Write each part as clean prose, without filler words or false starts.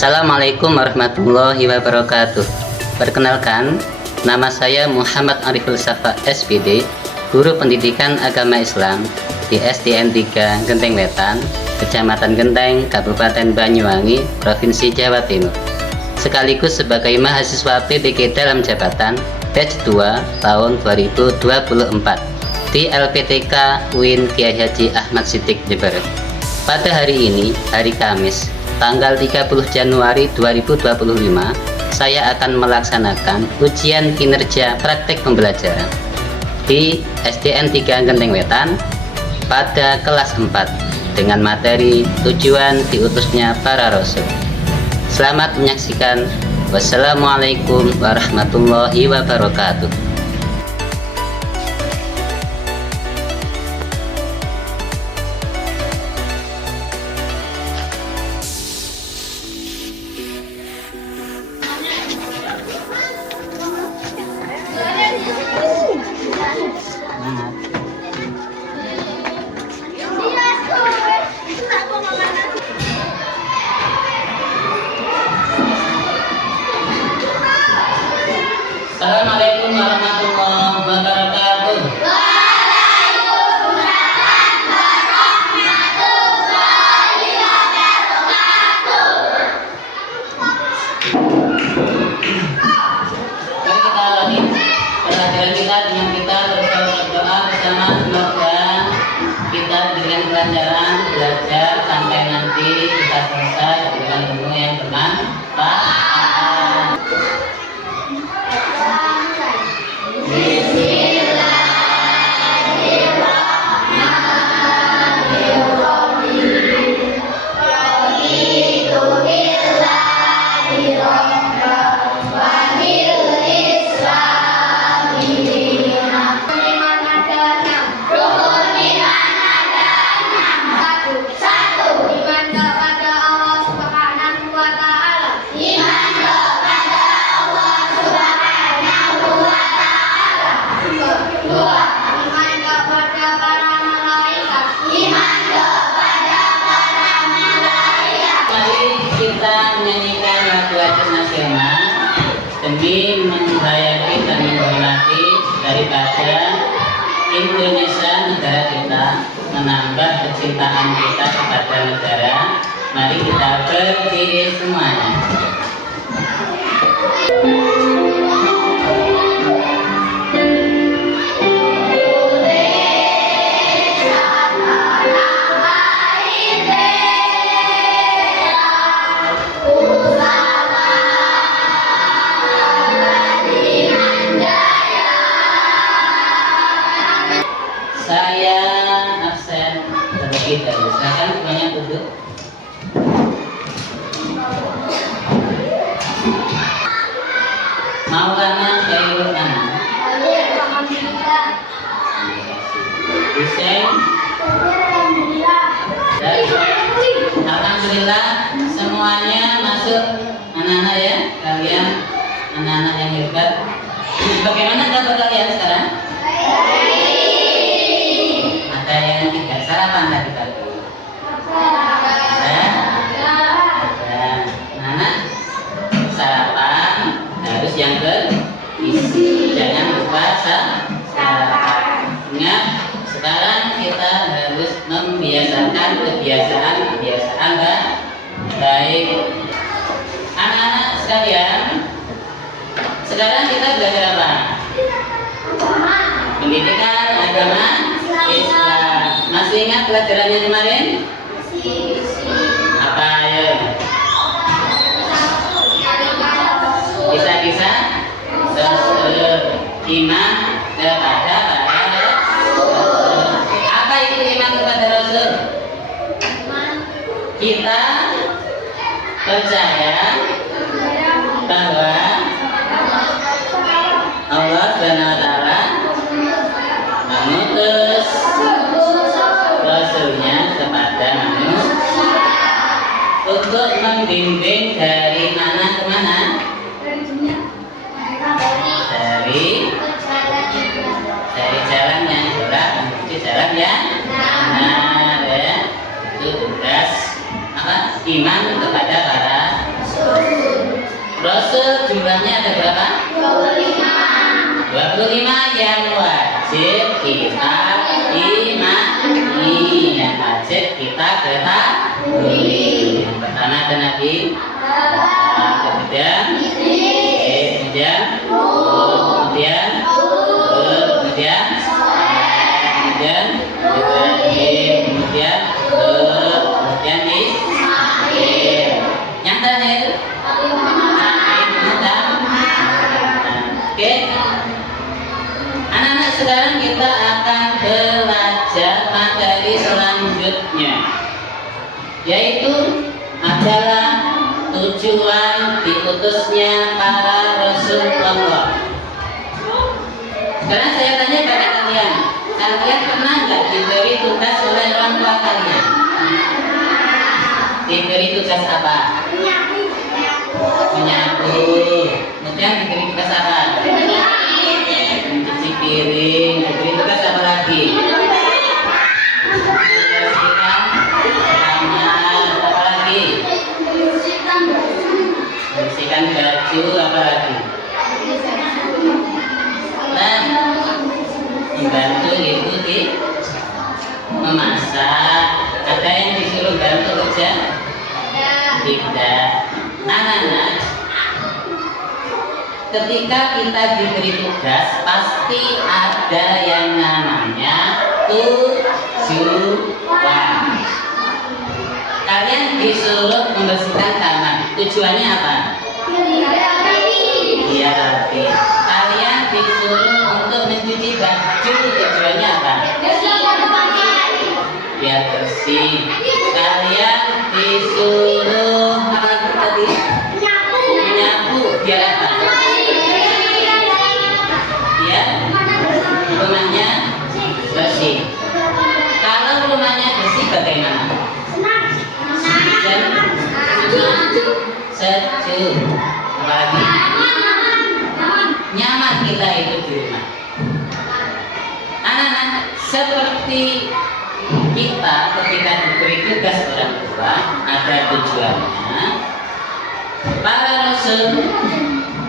Assalamualaikum warahmatullahi wabarakatuh. Perkenalkan, nama saya Muhammad Ariful Safa SPD, Guru Pendidikan Agama Islam di SDN 3 Genteng Wetan, Kecamatan Genteng, Kabupaten Banyuwangi, Provinsi Jawa Timur. Sekaligus sebagai mahasiswa PBG dalam jabatan batch 2 tahun 2024 di LPTK UIN Kiai Haji Ahmad Siddiq Jember. Pada hari ini, hari Kamis, tanggal 30 Januari 2025, saya akan melaksanakan ujian kinerja praktek pembelajaran di SDN 3 Genteng Wetan pada kelas 4 dengan materi tujuan diutusnya para rasul. Selamat menyaksikan. Wassalamualaikum warahmatullahi wabarakatuh. Assalamualaikum warahmatullahi wabarakatuh. Waalaikumsalam warahmatullahi wabarakatuh. Mari kita ulangi pelajaran kita dengan kita berdoa bersama, semoga kita diberikan kelancaran belajar sampai nanti kita selesai dengan ilmu yang bermanfaat. Kita menyanyikan lagu wajib nasional demi menghayati dan menghormati daripada Indonesia, negara kita, menambah kecintaan kita kepada negara. Mari kita berdiri semuanya. Saya absen terlebih dahulu. Silakan semuanya duduk. Maulana Khairul Anam. Hussein. Alhamdulillah semuanya masuk, anak-anak ya, kalian anak-anak yang hebat. Bagaimana kabar kalian sekarang? Ada yang tidak sarapan tadi pagi? Anak sarapan harus yang berisi, jangan lupa sarapan. Ingat, sekarang kita harus membiasakan kebiasaan baik. Anak-anak sekalian, sekarang kita belajar apa? Pendidikan agama Islam. Masih ingat pelajarannya kemarin? Apa ya? Kisah-kisah iman kepada Rasul. Apa itu iman kepada Rasul? Kita percaya bahwa Allah Subhanahu wa Ta'ala mengutus Rasulnya kepada manusia untuk membimbing dari mana ke mana? Dari jalan yang berat menuju jalan yang benar, ya. Itu tugas iman kepada para berapa? 25 yang wajib kita imani, yang wajib kita ketahui. Yang pertama ada Nabi, kemudian kemudian Ibrahim, kemudian Ismail. Yang terakhir Oke, anak-anak sekarang kita akan belajar materi selanjutnya, yaitu adalah tujuan diutusnya para Rasulullah. Sekarang saya tanya pada kalian, kalian pernah nggak diberi tugas oleh orang tua kalian? Diberi tugas apa? Menyapu. Kemudian diberi tugas apa? Mencuci piring. Diberi tugas apa lagi? Membersihkan kamar. Apa lagi? Membersihkan baju. Apa lagi? Nah, membantu ibu di memasak. Ada yang disuruh bantu kerja? Tidak. Anak-anak, ketika kita diberi tugas pasti ada yang namanya tujuan. Kalian disuruh membersihkan kamar. Tujuannya apa? Biar rapi. Kalian disuruh untuk mencuci baju. Tujuannya apa? Biar bersih. Kalian disuruh apa tadi? Menyapu. Biar apa? Biar rumahnya bersih. Kalau rumahnya bersih bagaimana? Sejuk. Apalagi? Nyaman kita hidup di rumah. Anak-anak, seperti kita ketika diberi tugas orang tua ada tujuannya. Para rasul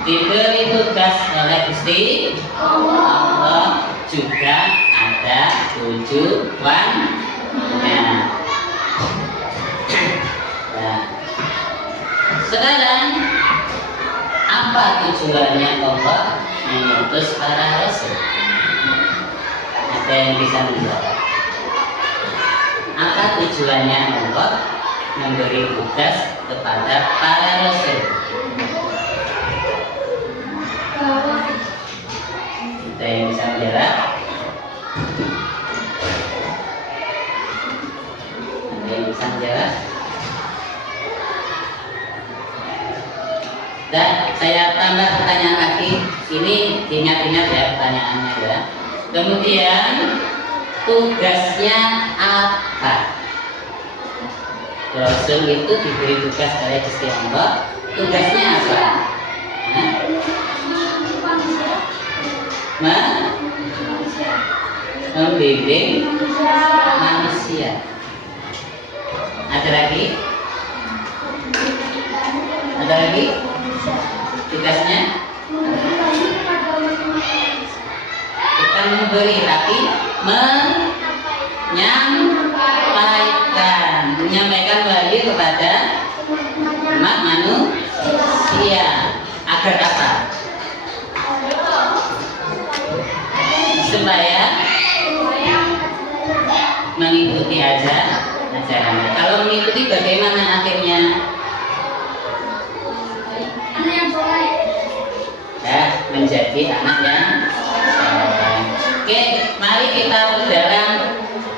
diberi tugas oleh Gusti Allah juga ada tujuannya. Nah, sekarang apa tujuannya Allah mengutus para rasul? Ada yang bisa menjawab? Apa tujuannya Allah memberi tugas kepada para rasul? Ada yang bisa menjawab? Ada yang bisa menjawab? Dan saya tambah pertanyaan lagi. Ini diingat-ingat ya pertanyaannya ya. Kemudian tugasnya apa? Rasul itu diberi tugas oleh Gusti Allah. Tugasnya apa? Membimbing manusia. Ada lagi? Ada lagi? Tugasnya? Bukan memberi, tapi menyampaikan wahyu kepada umat manusia. Agar apa? Supaya mengikuti ajaran. Kalau mengikuti bagaimana akhirnya? Ya, menjadi anak yang soleh. Oke, mari kita dalam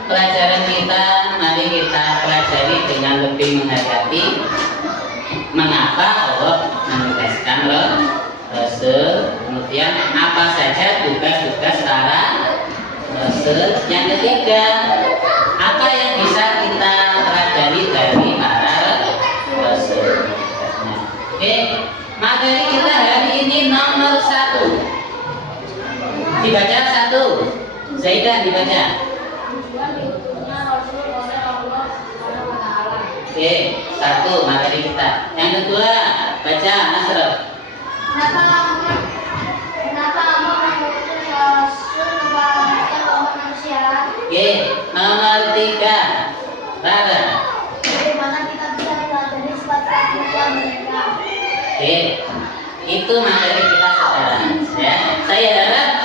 pelajaran kita, mari kita pelajari dengan lebih menghayati mengapa Allah menugaskan Rasul. Kemudian apa saja tugas-tugas para Rasul. Yang ketiga, apa yang bisa kita pelajari dari para Rasul. Oke, materi kita hari ini nomor 1. Dibaca 1. Zaidan dibaca. Oke, 1 materi kita. Yang kedua, baca Nasr. Oke, nomor 3. Rara. Bagaimana kita bisa mempelajari sifat-sifat mulia mereka? Oke, itu materi kita sekarang. Ya, saya harap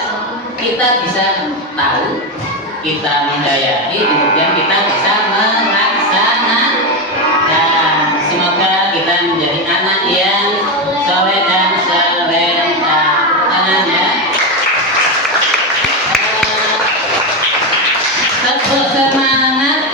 kita bisa tahu, kita menghayati, kemudian kita bisa melaksanakan. Semoga kita menjadi anak yang soleh dan soleha. Tangannya. Tetap semangat.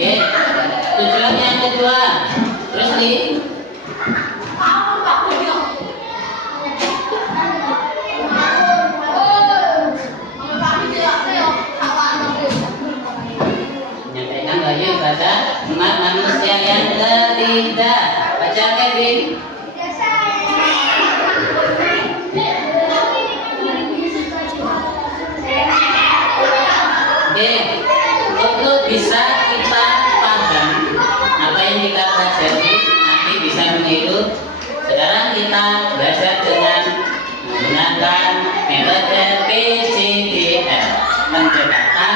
Oke, tujuan yang kedua, terus nih. Menyampaikan wahyu pada umat manusia yang ketiga. Baca Kevin. Oke, untuk bisa kita paham apa yang kita pelajari, nanti bisa meniru. Sekarang kita belajar dengan menggunakan metode PJDR, pendekatan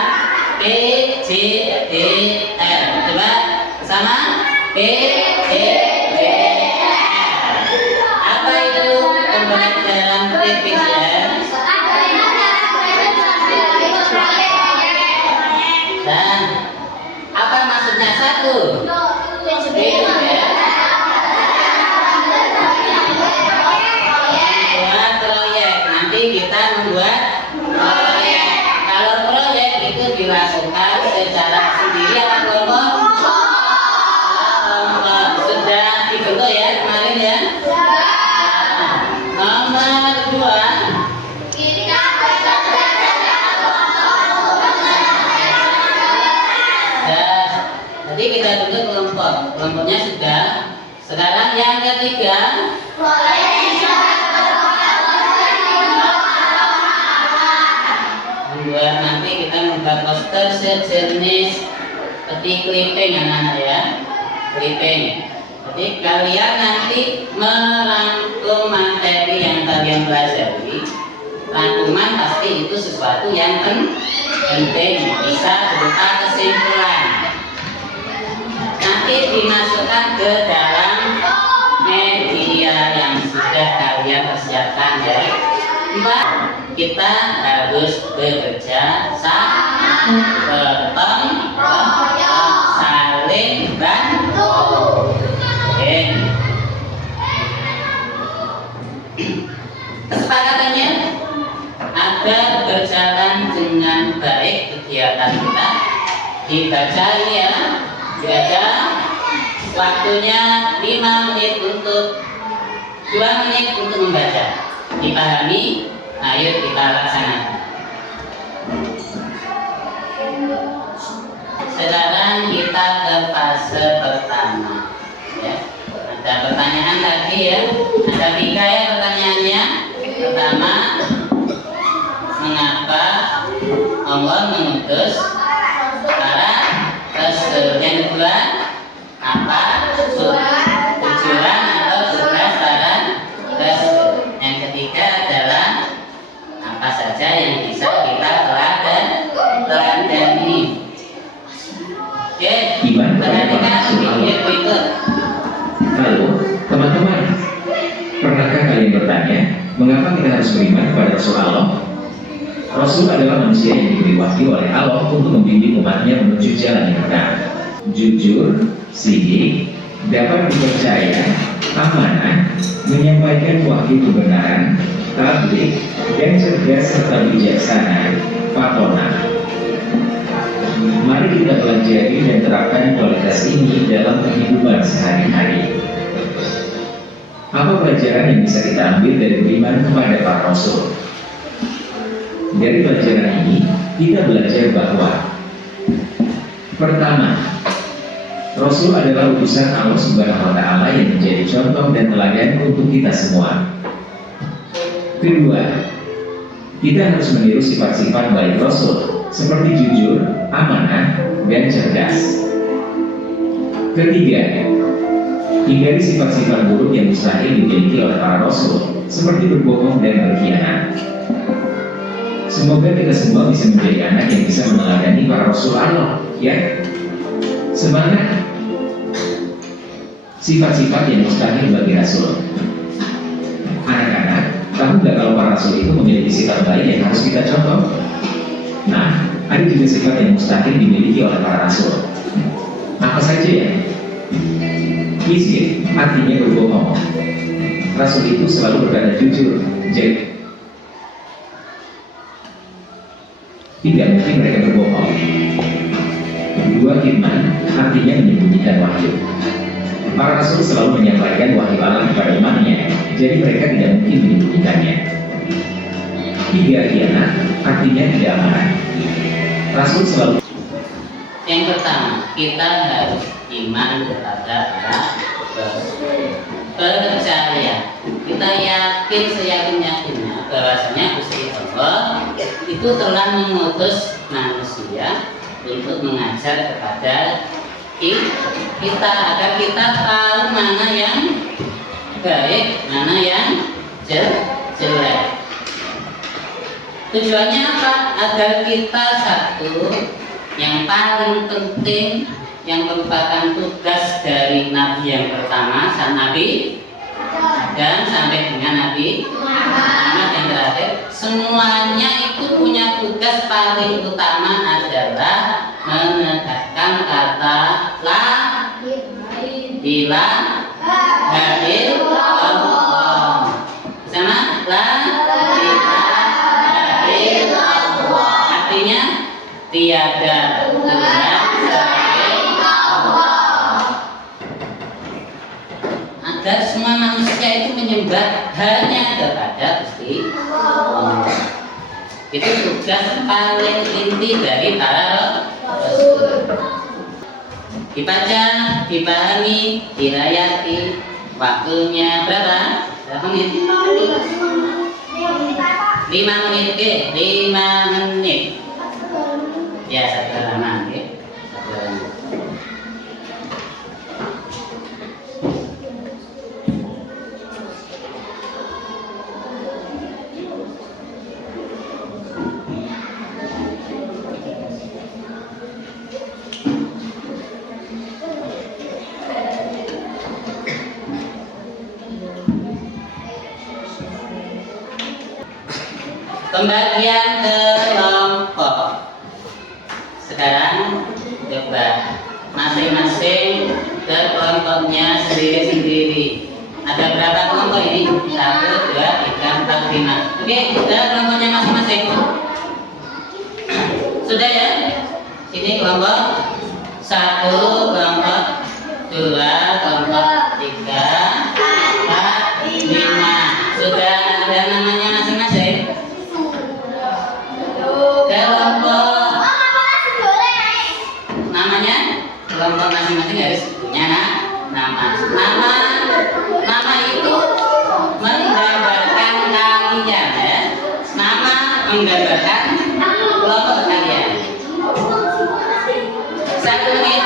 PJDR. Coba sama PJDR. Apa itu pembelajaran PJDR? Dan apa maksudnya satu? Membuat proyek. Nanti kita membuat proyek. Kalau proyek itu dilakukan secara sendiri atau kelompok? Sudah dibentuk ya kemarin ya. Nomor 2. Jadi kita bentuk kelompok. Kelompoknya sudah. Sekarang yang ketiga. Membuat, nanti kita membuat poster sejenis seperti clipping anak-anak ya. Clipping. Jadi kalian nanti merangkum materi yang kalian pelajari. Rangkuman pasti itu sesuatu yang penting. Bisa berupa kesimpulan. Nanti dimasukkan ke dalam media yang sudah kalian persiapkan ya. 4. Kita harus bekerja sama, bertanggung jawab, saling bantu. Oke. Kesepakatannya agar berjalan dengan baik kegiatan kita dibaca ya. Dibaca waktunya 5 menit untuk 2 menit untuk membaca. Dipahami, ayo kita laksanakan. Sekarang kita ke fase pertama ya. Ada pertanyaan lagi ya. Ada 3 ya pertanyaannya. Pertama, mengapa Allah mengutus Mengapa kita harus beriman kepada Rasul Allah? Rasul adalah manusia yang diberi wahyu oleh Allah untuk membimbing umatnya menuju jalan yang benar. Jujur, sidik, dapat dipercaya, amanah, menyampaikan wahyu kebenaran, tabligh, dan cerdas serta bijaksana, fatona. Mari kita pelajari dan terapkan kualitas ini dalam kehidupan sehari-hari. Apa pelajaran yang bisa kita ambil dari beriman kepada para rasul? Dari pelajaran ini, kita belajar bahwa pertama, Rasul adalah utusan Allah Subhanahu wa Ta'ala yang menjadi contoh dan teladan untuk kita semua. Kedua, kita harus meniru sifat-sifat baik Rasul, seperti jujur, amanah, dan cerdas. Ketiga, hindari sifat-sifat buruk yang mustahil dimiliki oleh para Rasul, seperti berbohong dan berkhianat. Semoga kita semua bisa menjadi anak yang bisa meneladani para Rasul Allah, ya. Semangat! Sifat-sifat yang mustahil bagi Rasul. Anak-anak, tahu nggak kalau para Rasul itu memiliki sifat baik yang harus kita contoh? Nah, ada juga sifat yang mustahil dimiliki oleh para Rasul. Apa saja ya? Kizib artinya berbohong. Rasul itu selalu berkata jujur, jadi tidak mungkin mereka berbohong. Dua, kitman artinya menyembunyikan wahyu. Para rasul selalu menyampaikan wahyu Allah kepada umatnya, jadi mereka tidak mungkin menyembunyikannya. Tiga, khianat artinya tidak amanah. Rasul selalu. Yang pertama, kita harus iman kepada Allah, percaya. Kita yakin seyakin-yakinnya bahwasanya Gusti Allah itu telah mengutus manusia untuk mengajar kepada kita agar kita tahu mana yang baik, mana yang jelek. Tujuannya apa? Agar kita satu, yang paling penting yang merupakan tugas dari Nabi yang pertama, sang Nabi dan sampai dengan Nabi Muhammad yang terakhir, semuanya itu punya tugas paling utama adalah menegakkan kata la ilaha illallah. Sama la ilaha illallah artinya tiada Tuhan selain Allah. Agar semua manusia itu menyembah hanya kepada Gusti Allah. Itu tugas paling inti dari para rasul. Dibaca, dipahami, dirayati. Waktunya berapa? Berapa menit? 5 menit, oke? 5 menit. Ya, satu halaman, oke? Satu halaman. Pembagian kelompok. Sekarang coba masing-masing ke kelompoknya sendiri-sendiri. Ada berapa kelompok ini? 1, 2, 3, 4, 5. Oke, kita kelompoknya masing-masing. Sudah ya? Ini kelompok 1, kelompok 2, kelompok 3, 4, 5. Sudah ada namanya masing-masing. Kelompok namanya, kelompok masing-masing harus punya nama. Nama itu menggambarkan kalian ya. Nama menggambarkan kelompok kalian. 1 menit.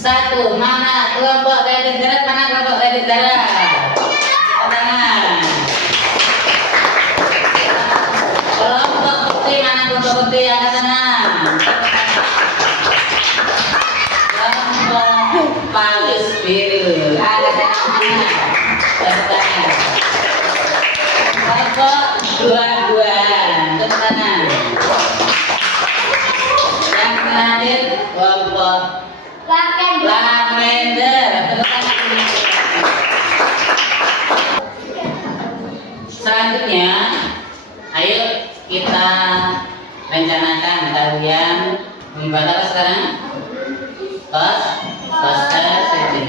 1, mana kelompok Raden Darat, mana kelompok Raden Darat? Tangan. Kelompok putih, mana kelompok putih? Angkat tangan. Kelompok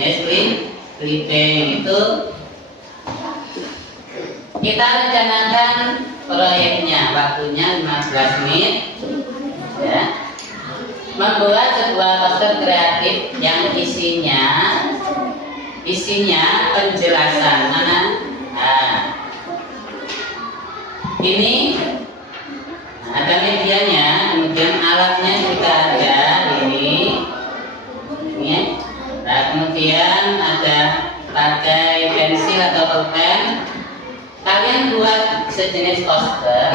jenis clipping. Itu kita rencanakan proyeknya, waktunya 15 menit ya. Membuat sebuah poster kreatif yang isinya penjelasan mana. Nah, ini ada medianya, kemudian alatnya juga ada ini ya. Nah, kemudian ada pakai pensil atau pulpen. Kalian buat sejenis poster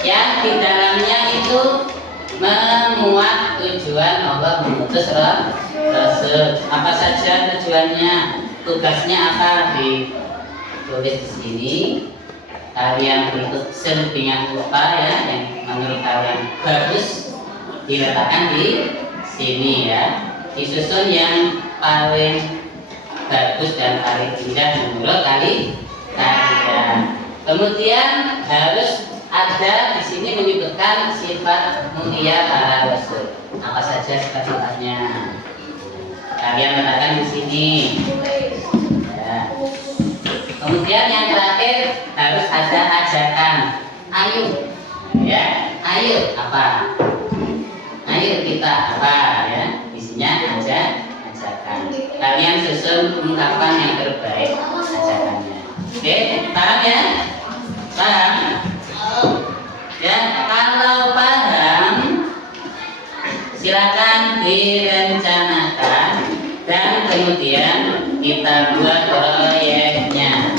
yang di dalamnya itu memuat tujuan Allah mengutus Rasul. Apa saja tujuannya, tugasnya apa, ditulis di sini. Kalian berikut selebihnya apa ya yang menurut kalian bagus diletakkan di sini ya. Disusun yang paling bagus dan paling indah menurut kalian. Kemudian harus ada di sini menyebutkan sifat mulia para rasul. Apa saja sifat-sifatnya? Kalian letakkan di sini. Ya. Kemudian yang terakhir harus ada ajakan. Ayo, ya, ayo apa? Ayo kita apa ya? Isinya ajakan. Kalian susun ungkapan yang terbaik ajakannya. Oke, paham ya? Paham? Ya, kalau paham silakan direncanakan dan kemudian kita buat proyeknya.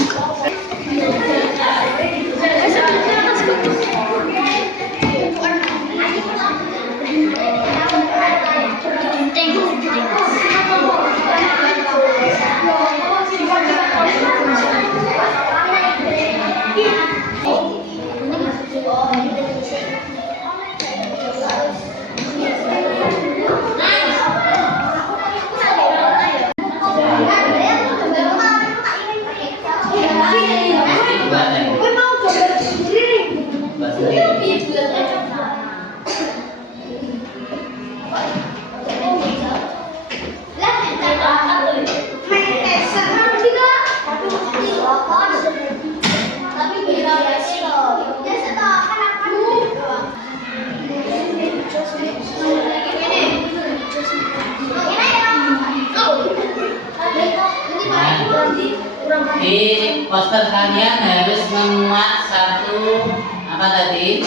Di poster kalian harus memuat satu apa tadi,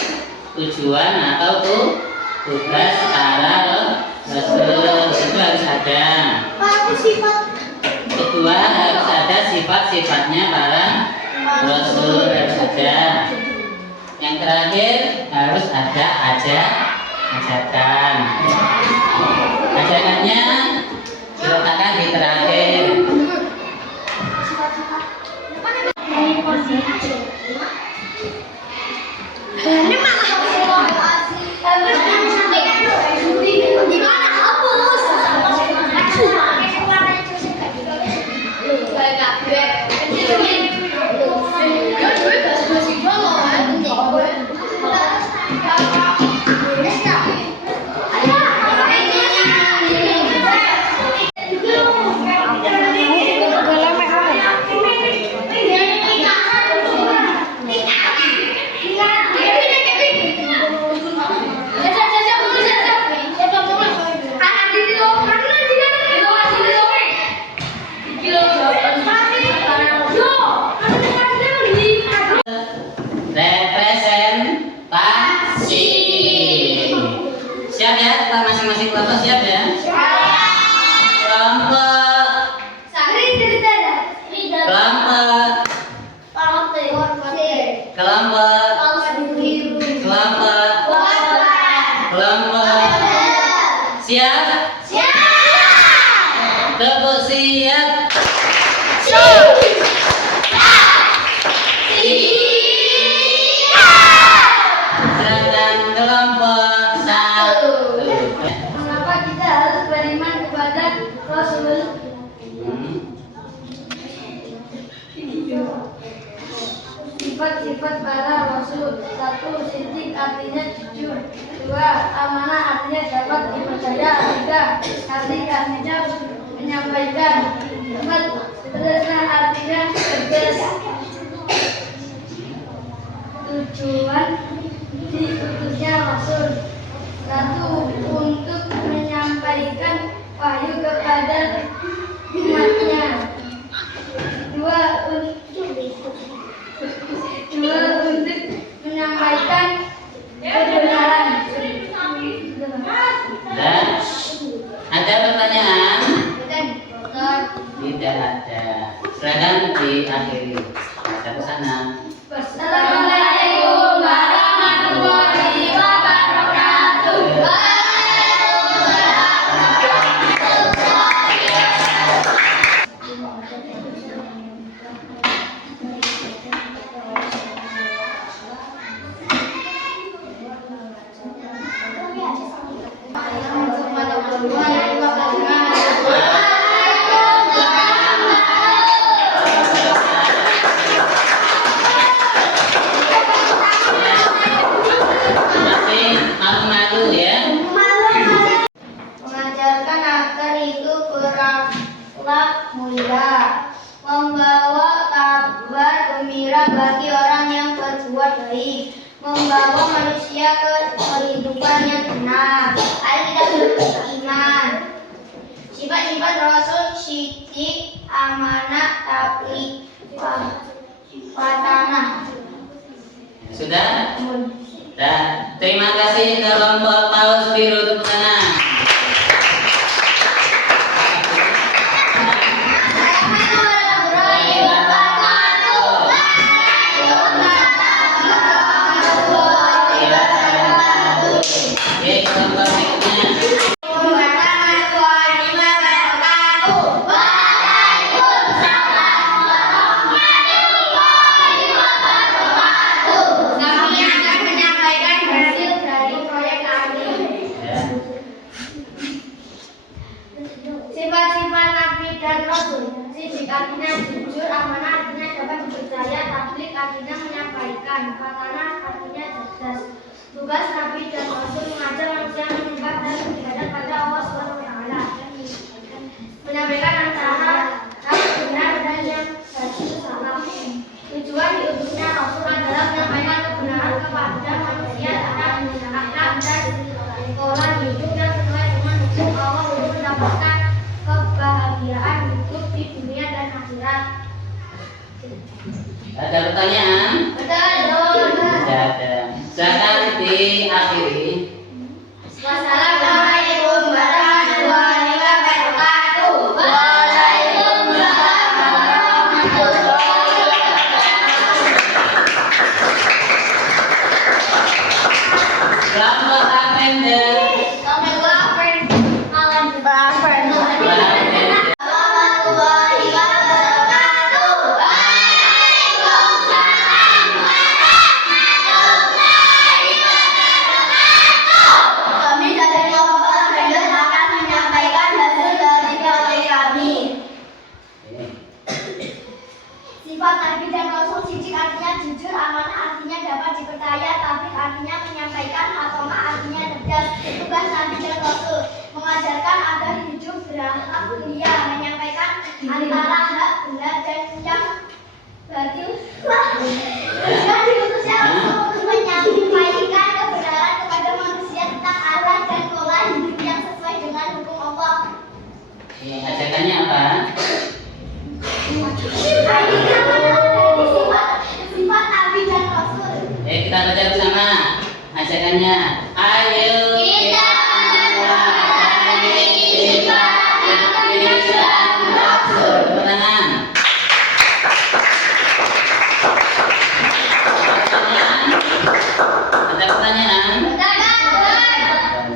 tujuan atau tugas para rasul, itu harus ada. Kedua harus ada sifat-sifatnya para rasul, harus ada. Yang terakhir harus ada ajakan. Ajakannya diletakkan di terakhir. Representasi. Siap ya? Kita masing-masing kelompok siap ya? Kelompok siap? Tepuk siap. Serahkan kelompok 1. Mengapa kita harus beriman kepada Rasul? Sifat-sifat para rasul. 1. Siddiq artinya jujur. 2. Amanah artinya dapat dipercaya. 3. Hati artinya menyampaikan menyampaikan. Terusnya artinya cerdas. Tujuan diutusnya Rasul. Satu, untuk menyampaikan wahyu kepada umatnya. Dua, untuk menyampaikan kebenaran. Dan ada pertanyaan? Tidak. Tidak ada. Silakan diakhiri. Ada ke sana. Assalamualaikum warahmatullahi wabarakatuh. Masih malu-malu ya? Mengajarkan agar itu berakhlak mulia, membawa kabar gembira bagi orang yang berbuat baik, membawa manusia ke kehidupan yang benar. Ayo kita beriman. Sifat-sifat Rasul siddiq, amanah, tabligh, fatanah. Sudah? Dan terima kasih kelompok Paus Biru tepuk tangan. Oke, kelompok berikutnya. Kami akan menyampaikan hasil dari proyek kami. Ya. Sifat-sifat Nabi dan Rasul. Siddiq artinya jujur, amanah artinya dapat dipercaya, tabligh artinya menyampaikan, fatanah artinya cerdas. Tugas Nabi dan Rasul mengajar manusia menyembah dan beribadah pada Allah Subhanahu wa taala. Menyampaikan antara hak benar dan yang salah. Tujuan diutusnya Rasul adalah menyampaikan kebenaran kepada manusia tentang akhlak dan pola hidup yang sesuai dengan hukum Allah untuk mendapatkan kebahagiaan hidup di dunia dan akhirat. Ada pertanyaan? Betul. Tidak ada. Silakan diakhiri. Wassalamualaikum warahmatullahi wabarakatuh. Waalaikumsalam warahmatullahi wabarakatuh. Kelompok Lavender. Warahmatullahi wabarakatuh. Kami dari kelompok Lavender akan menyampaikan hasil dari proyek kami. Sifat Nabi dan Rasul siddiq artinya jujur, amanah artinya dapat dipercaya, tabligh artinya menyampaikan, fatanah artinya cerdas. Tugas Nabi dan Rasul mengajarkan agar hidup berakhlak mulia, menyampaikan antara hak benar dan yang batil. Tujuan diutusnya Rasul untuk menyampaikan kebenaran kepada manusia tentang akhlak dan pola hidup yang sesuai dengan hukum Allah. Ajakannya apa? Sifat Nabi dan Rasul. Kita baca bersama. Ajakannya. Ayo kita mempelajari sifat Nabi dan Rasul. Pertengahan. Ada pertanyaan?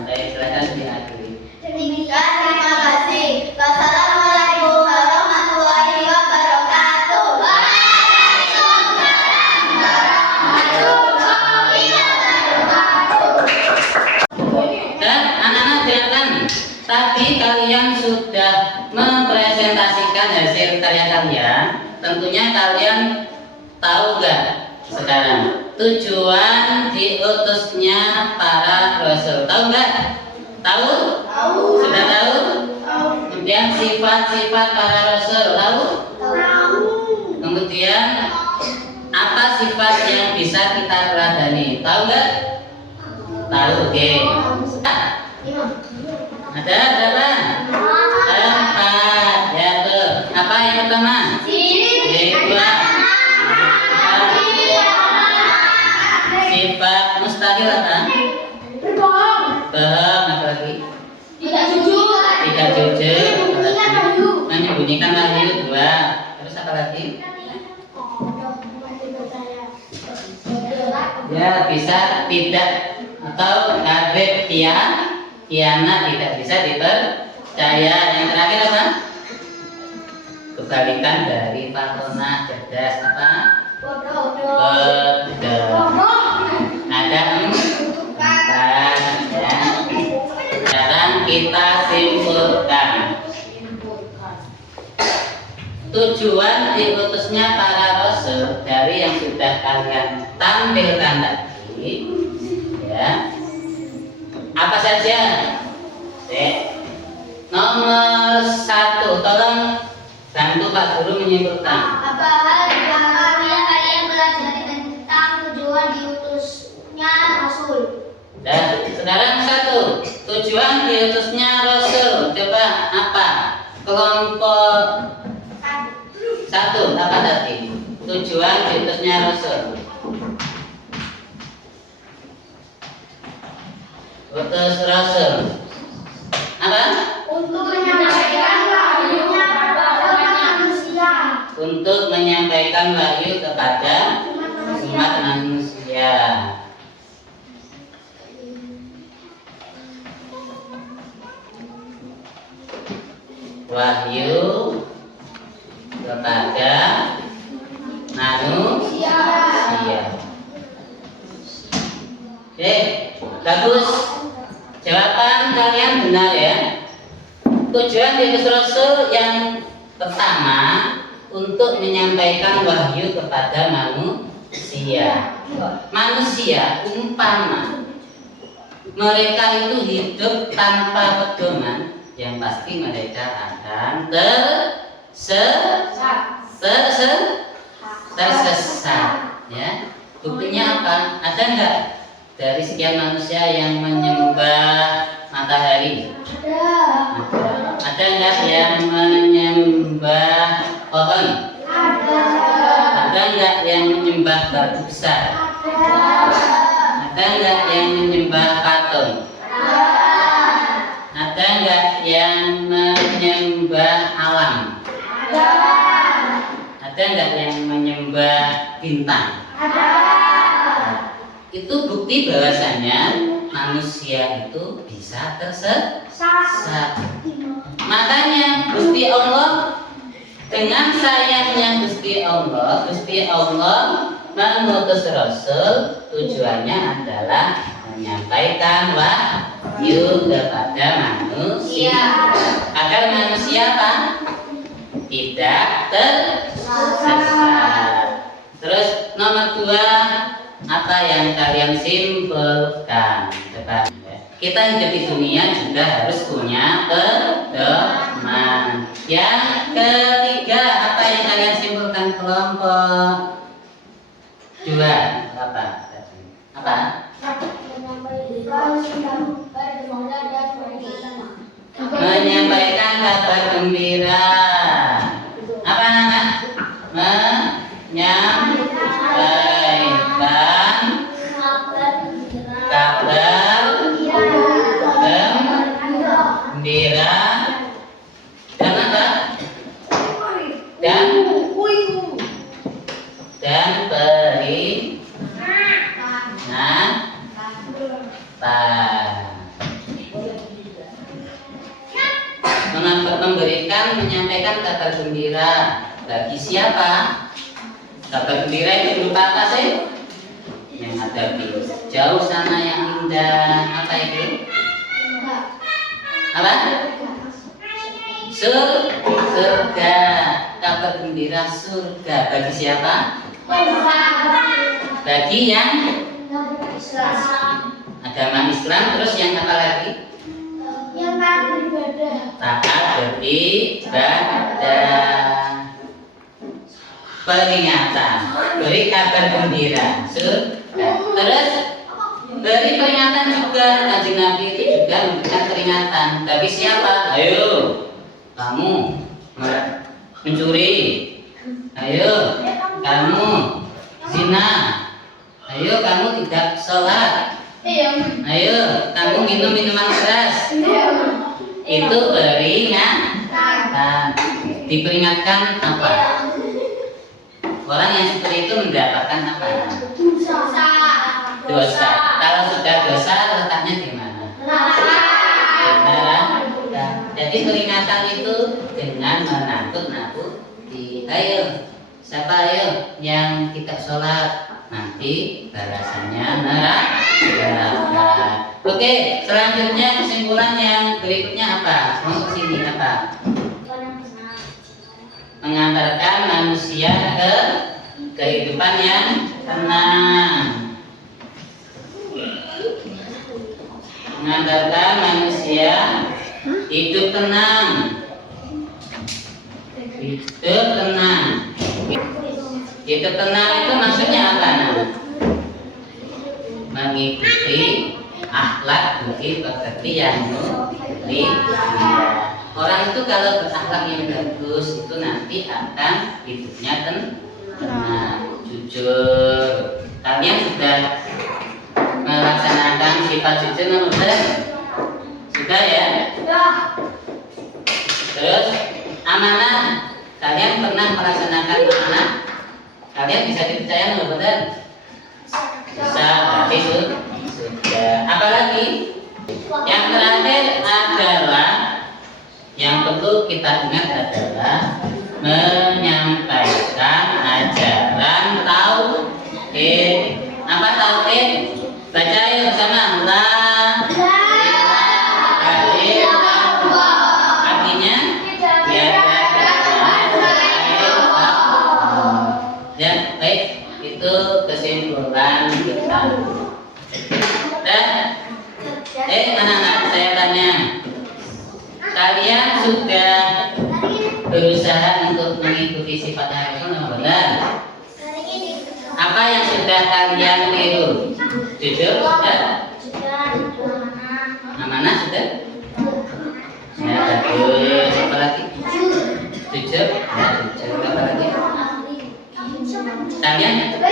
Baik, silakan diakhiri. Demikian, terima kasih. Wassalamualaikum warahmatullahi wabarakatuh. Waalaikumsalam warahmatullahi wabarakatuh. Dan anak-anak silakan. Tadi kalian sudah mempresentasikan hasil karya kalian. Tentunya kalian tahu nggak sekarang tujuan diutusnya para rasul? Tahu nggak? Tahu? Tahu. Sudah tahu? Tahu. Kemudian sifat-sifat para rasul. Tahu? Kemudian apa sifat yang bisa kita teladani? Tahu nggak? Tahu, oke. Ada berapa? 4. Ya tuh. Apa yang pertama? Kedua. Sifat mustahil apa? Bohong. Apa lagi? Tidak jujur. Menyembunyikan wahyu. 2. Terus apa lagi? Ya bisa tidak atau kadzib, khianat, tidak bisa dipercaya. Yang terakhir apa? Kebalikan dari fatona, cerdas apa? Bodoh. Ada 4 ya. Sekarang kita simpulkan. Tujuan diutusnya para rasul dari yang sudah kalian tampilkan tadi, ya. Apa saja? Nomor 1, tolong bantu Pak Guru menyimpulkan. Apa hal yang kalian pelajari tentang tujuan diutusnya Rasul? Dan sekarang 1, tujuan diutusnya Rasul. Coba apa? Kelompok 1, apa tadi? Tujuan diutusnya Rasul. Utus Rasul. Apa? Untuk menyampaikan wahyunya kepada manusia. Untuk menyampaikan wahyu kepada umat manusia. Wahyu kepada manusia. Oke, bagus. Jawaban kalian benar ya. Tujuan diutus Rasul yang pertama untuk menyampaikan wahyu kepada manusia. Manusia umpama mereka itu hidup tanpa pedoman, yang pasti mereka akan tersesat. Ya, buktinya apa? Ada nggak dari sekian manusia yang menyembah matahari? Ada nggak yang menyembah pohon? Ada nggak yang menyembah batu besar? Ada nggak yang menyembah patung? Ada nggak yang menyembah alam? Ada nggak yang menyembah bintang? Itu bukti bahwasanya manusia itu bisa tersesat. Makanya Gusti Allah, dengan sayangnya Gusti Allah mengutus Rasul, tujuannya adalah menyampaikan wahyu kepada manusia agar manusia apa? Tidak tersesat. Terus nomor 2, apa yang kalian simpulkan? Coba. Kita hidup di dunia juga harus punya pedoman. Yang ketiga, apa yang kalian simpulkan? Kelompok 2. Apa? Menyampaikan kabar gembira. Apa nama? Menyampaikan kabar gembira dan apa? Dan peringatan, menyampaikan kabar gembira bagi siapa? Kabar gembira itu berupa apa sih? Menghadapi jauh sana yang indah. Apa itu? Apa? Surga. Kabar gembira surga bagi siapa? Bagi yang agama Islam. Terus yang apa lagi? Yang Taat beribadah. Peringatan, beri kabar gembira. Terus beri peringatan juga. Kanjeng Nabi itu juga memberikan peringatan. Tapi siapa? Ayo, kamu mencuri. Ayo, kamu zina. Ayo, kamu tidak sholat. Ayo, kamu minum minuman keras. Itu peringatan. Diperingatkan apa? Orang yang seperti itu mendapatkan apa? Dosa. Kalau sudah dosa, letaknya di mana? Jadi peringatan itu dengan menakut-nakuti. Ayo, siapa ayo yang tidak sholat, nanti balasannya neraka. Oke, selanjutnya kesimpulan yang berikutnya apa? Mau ke sini apa? Mengantarkan manusia ke kehidupan yang tenang. Mengantarkan manusia hidup tenang. Hidup tenang. Hidup tenang itu maksudnya apa? Mengikuti akhlak budi pekerti yang mulia. Orang itu kalau berakhlak yang bagus itu nanti akan hidupnya tenang, jujur. Kalian sudah melaksanakan sifat jujur belum? Sudah ya? Terus amanah, kalian pernah melaksanakan amanah? Kalian bisa dipercaya belum? Bisa, berarti sudah. Apalagi yang terakhir adalah yang perlu kita ingat adalah menyampaikan ajaran tauhid. Apa tauhid? Baca ya bersama. La ilaha illallah. Artinya ya, baik, itu kesimpulan kita. Dan anak-anak, saya tanya, kalian sudah berusaha untuk mengikuti sifat Rasul benar? Apa yang sudah kalian tiru? Jujur sudah? Amanah sudah? Ya, bagus. Apa lagi? Jujur? Ya, jujur. Apa lagi? Kalian sudah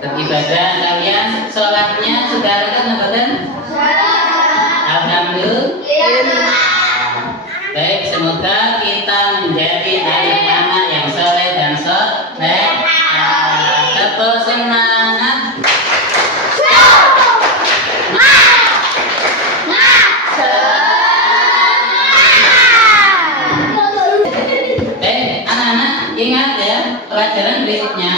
beribadah? Kalian sholatnya sudah lakukan benar? Alhamdulillah. Baik, semoga kita menjadi anak-anak yang soleh dan soleh. Tetap semangat. Baik, anak-anak, ingat ya, pelajaran berikutnya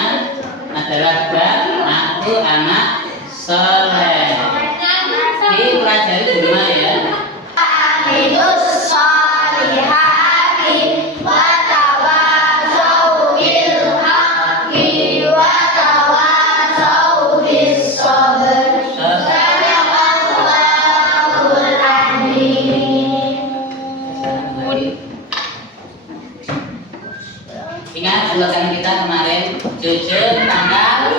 adalah bab aku anak soleh. Dipelajari di rumah ya. Ingat slogan kita kemarin, jujur tanggal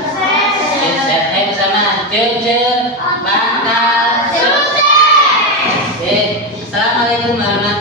sukses. Bersama jujur tanggal sukses. Assalamualaikum warahmatullahi wabarakatuh.